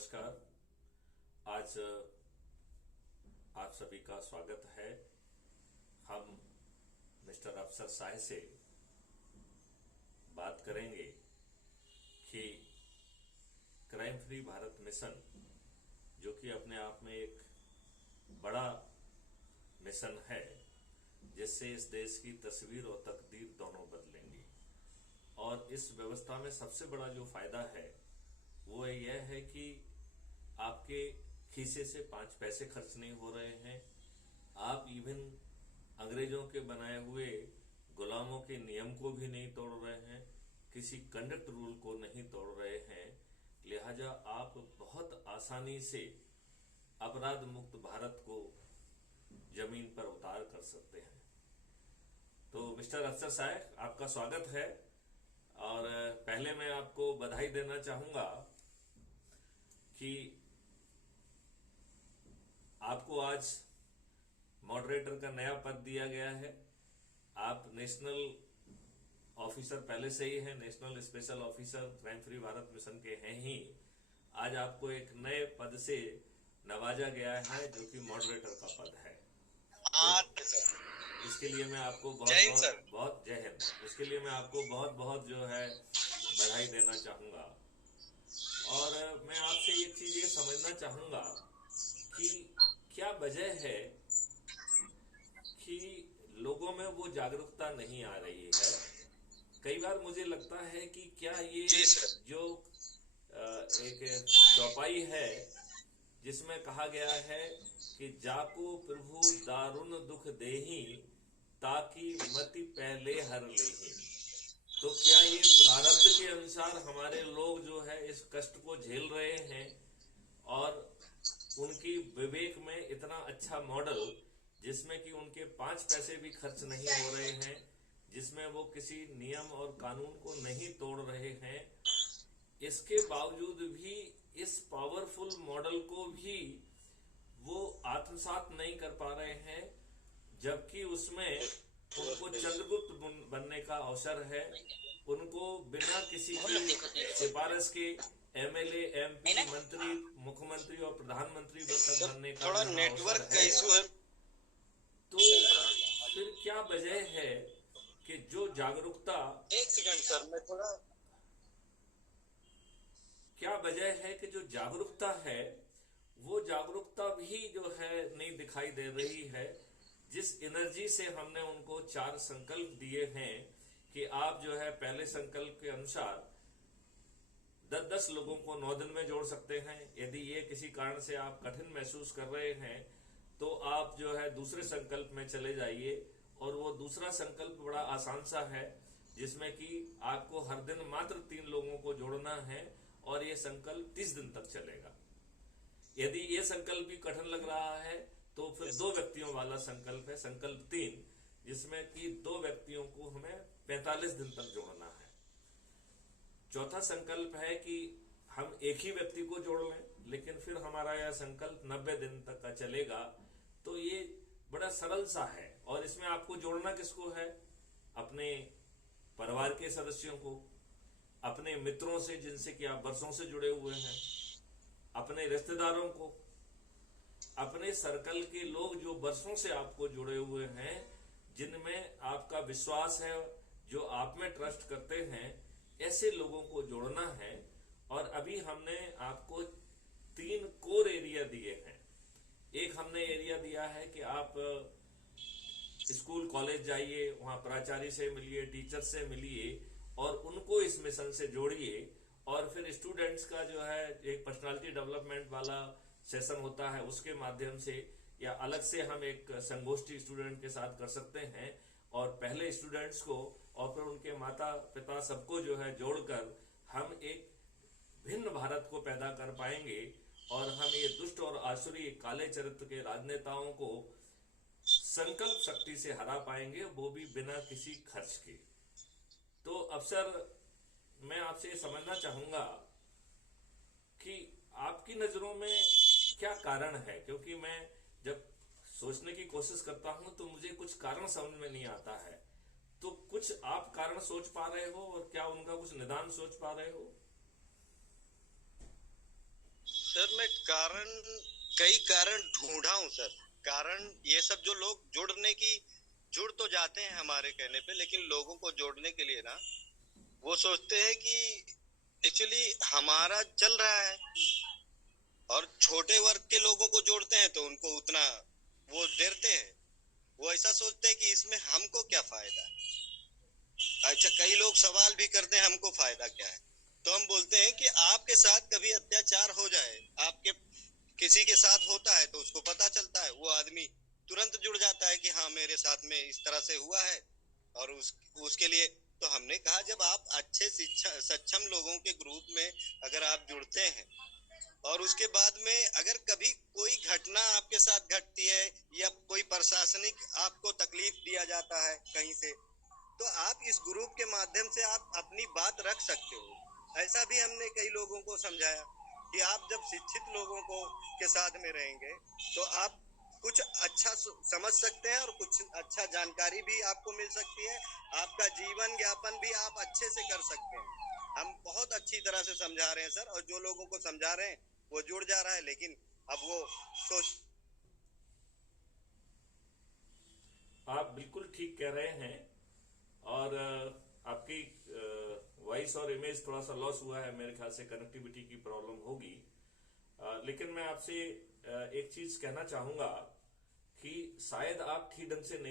नमस्कार। आज आप सभी का स्वागत है। हम मिस्टर अफसर साह से बात करेंगे कि क्राइम फ्री भारत मिशन, जो कि अपने आप में एक बड़ा मिशन है, जिससे इस देश की तस्वीर और तकदीर दोनों बदलेंगी। और इस व्यवस्था में सबसे बड़ा जो फायदा है वो यह है कि आपके खीसे से 5 पैसे खर्च नहीं हो रहे हैं। आप इवन अंग्रेजों के बनाए हुए गुलामों के नियम को भी नहीं तोड़ रहे हैं, किसी कंडक्ट रूल को नहीं तोड़ रहे हैं। लिहाजा आप बहुत आसानी से अपराध मुक्त भारत को जमीन पर उतार कर सकते हैं। तो मिस्टर अफसर साहब, आपका स्वागत है। और पहले मैं आपको बधाई देना चाहूंगा कि आपको आज मॉडरेटर का नया पद दिया गया है। आप नेशनल ऑफिसर पहले से ही हैं, national special officer crime free Bharat mission के हैं ही। आज आपको एक नए पद से नवाजा गया है, जो कि मॉडरेटर का पद है। तो इसके लिए मैं आपको बहुत जय हिंद। इसके लिए मैं आपको बहुत बहुत जो है बधाई देना चाहूंगा। और मैं आपसे एक चीज ये समझना चाहूंगा कि क्या वजह है कि लोगों में वो जागरूकता नहीं आ रही है। कई बार मुझे लगता है कि क्या ये जो एक चौपाई है जिसमें कहा गया है कि जाको प्रभु दारुण दुख देही ताकि मति पहले हर लेही, तो क्या ये प्रारब्ध के अनुसार हमारे लोग जो है इस कष्ट को झेल रहे हैं और उनकी विवेक में इतना अच्छा मॉडल जिसमें कि उनके 5 पैसे भी खर्च नहीं हो रहे हैं, जिसमें वो किसी नियम और कानून को नहीं तोड़ रहे हैं, इसके बावजूद भी इस पावरफुल मॉडल को भी वो आत्मसात नहीं कर पा रहे हैं, जबकि उसमें उनको चंद्रगुप्त बनने का अवसर है। उनको बिना किसी की सिफारिश के एमएलए, एमपी, मंत्री, मुख्यमंत्री और प्रधानमंत्री तक बनने का थोड़ा नेटवर्क का इशू है। तो फिर क्या वजह है कि जो जागरूकता, एक सेकंड सर, मैं थोड़ा क्या वजह है कि जो जागरूकता है वो जागरूकता भी जो है नहीं दिखाई दे रही है। जिस एनर्जी से हमने उनको 4 संकल्प दिए हैं कि आप जो है पहले संकल्प के अनुसार 10-10 लोगों को 9 दिन में जोड़ सकते हैं। यदि ये किसी कारण से आप कठिन महसूस कर रहे हैं तो आप जो है दूसरे संकल्प में चले जाइए। और वो दूसरा संकल्प बड़ा आसान सा है, जिसमें कि आपको हर दिन मात्र 3 लोगों को जोड़ना है और ये संकल्प 30 दिन तक चलेगा। यदि ये संकल्प भी कठिन लग रहा है तो फिर 2 व्यक्तियों वाला संकल्प है, संकल्प 3, जिसमें कि 2 व्यक्तियों को हमें 45 दिन तक जोड़ना है। चौथा संकल्प है कि हम एक ही व्यक्ति को जोड़ लें, लेकिन फिर हमारा यह संकल्प 90 दिन तक का चलेगा। तो ये बड़ा सरल सा है। और इसमें आपको जोड़ना किसको है? अपने परिवार के सदस्यों को, अपने मित्रों से जिनसे कि आप वर्षों से जुड़े हुए हैं, अपने रिश्तेदारों को, अपने सर्कल के लोग जो वर्षों से आपको जुड़े हुए हैं, जिनमें आपका विश्वास है, जो आप में ट्रस्ट करते हैं, ऐसे लोगों को जोड़ना है। और अभी हमने आपको 3 कोर एरिया दिए हैं। एक हमने एरिया दिया है कि आप स्कूल कॉलेज जाइए, वहां प्राचार्य से मिलिए, टीचर से मिलिए और उनको इस मिशन से जोड़िए। और फिर स्टूडेंट्स का जो है एक पर्सनालिटी डेवलपमेंट वाला सेशन होता है, उसके माध्यम से या अलग से हम एक संगोष्ठी स्टूडेंट के साथ कर सकते हैं। और पहले स्टूडेंट्स को और फिर उनके माता पिता सबको जो है जोड़कर हम एक भिन्न भारत को पैदा कर पाएंगे। और हम ये दुष्ट और आसुरी काले चरित्र के राजनेताओं को संकल्प शक्ति से हरा पाएंगे, वो भी बिना किसी खर्च के। तो अफसर, मैं आपसे समझना चाहूंगा कि आपकी नजरों में क्या कारण है, क्योंकि मैं जब सोचने की कोशिश करता हूं तो मुझे कुछ कारण समझ में नहीं आता है। तो कुछ आप कारण सोच पा रहे हो और क्या उनका कुछ निदान सोच पा रहे हो? सर सर मैं कई कारण ढूंढा हूँ सर। कारण ये सब जो लोग जुड़ तो जाते हैं हमारे कहने पे, लेकिन लोगों को जोड़ने के लिए ना वो सोचते हैं कि एक्चुअली हमारा चल रहा है, और छोटे वर्ग के लोगों को जोड़ते हैं तो उनको उतना वो देते हैं। वो ऐसा सोचते हैं कि इसमें हमको क्या फायदा। अच्छा, कई लोग सवाल भी करते हैं हमको फायदा क्या है, तो हम बोलते हैं कि आपके साथ कभी अत्याचार हो जाए, आपके किसी के साथ होता है तो उसको पता चलता है, वो आदमी तुरंत जुड़ जाता है कि हाँ मेरे साथ में इस तरह से हुआ है। और उसके लिए तो हमने कहा, जब आप अच्छे शिक्षा सक्षम लोगों के ग्रुप में अगर आप जुड़ते हैं, और उसके बाद में अगर कभी कोई घटना आपके साथ घटती है या कोई प्रशासनिक आपको तकलीफ दिया जाता है कहीं से, तो आप इस ग्रुप के माध्यम से आप अपनी बात रख सकते हो। ऐसा भी हमने कई लोगों को समझाया कि आप जब शिक्षित लोगों को के साथ में रहेंगे तो आप कुछ अच्छा समझ सकते हैं, और कुछ अच्छा जानकारी भी आपको मिल सकती है। आपका जीवन यापन भी आप अच्छे से कर सकते हैं। हम बहुत अच्छी तरह से समझा रहे हैं सर, और जो लोगों को समझा रहे हैं वो जुड़ जा रहा है, लेकिन अब वो सोच। आप बिल्कुल ठीक कह रहे हैं। और आपकी वॉइस और इमेज थोड़ा सा लॉस हुआ है, मेरे ख्याल से कनेक्टिविटी की प्रॉब्लम होगी। लेकिन मैं आपसे एक चीज कहना चाहूंगा कि शायद आप ठीक ढंग से नहीं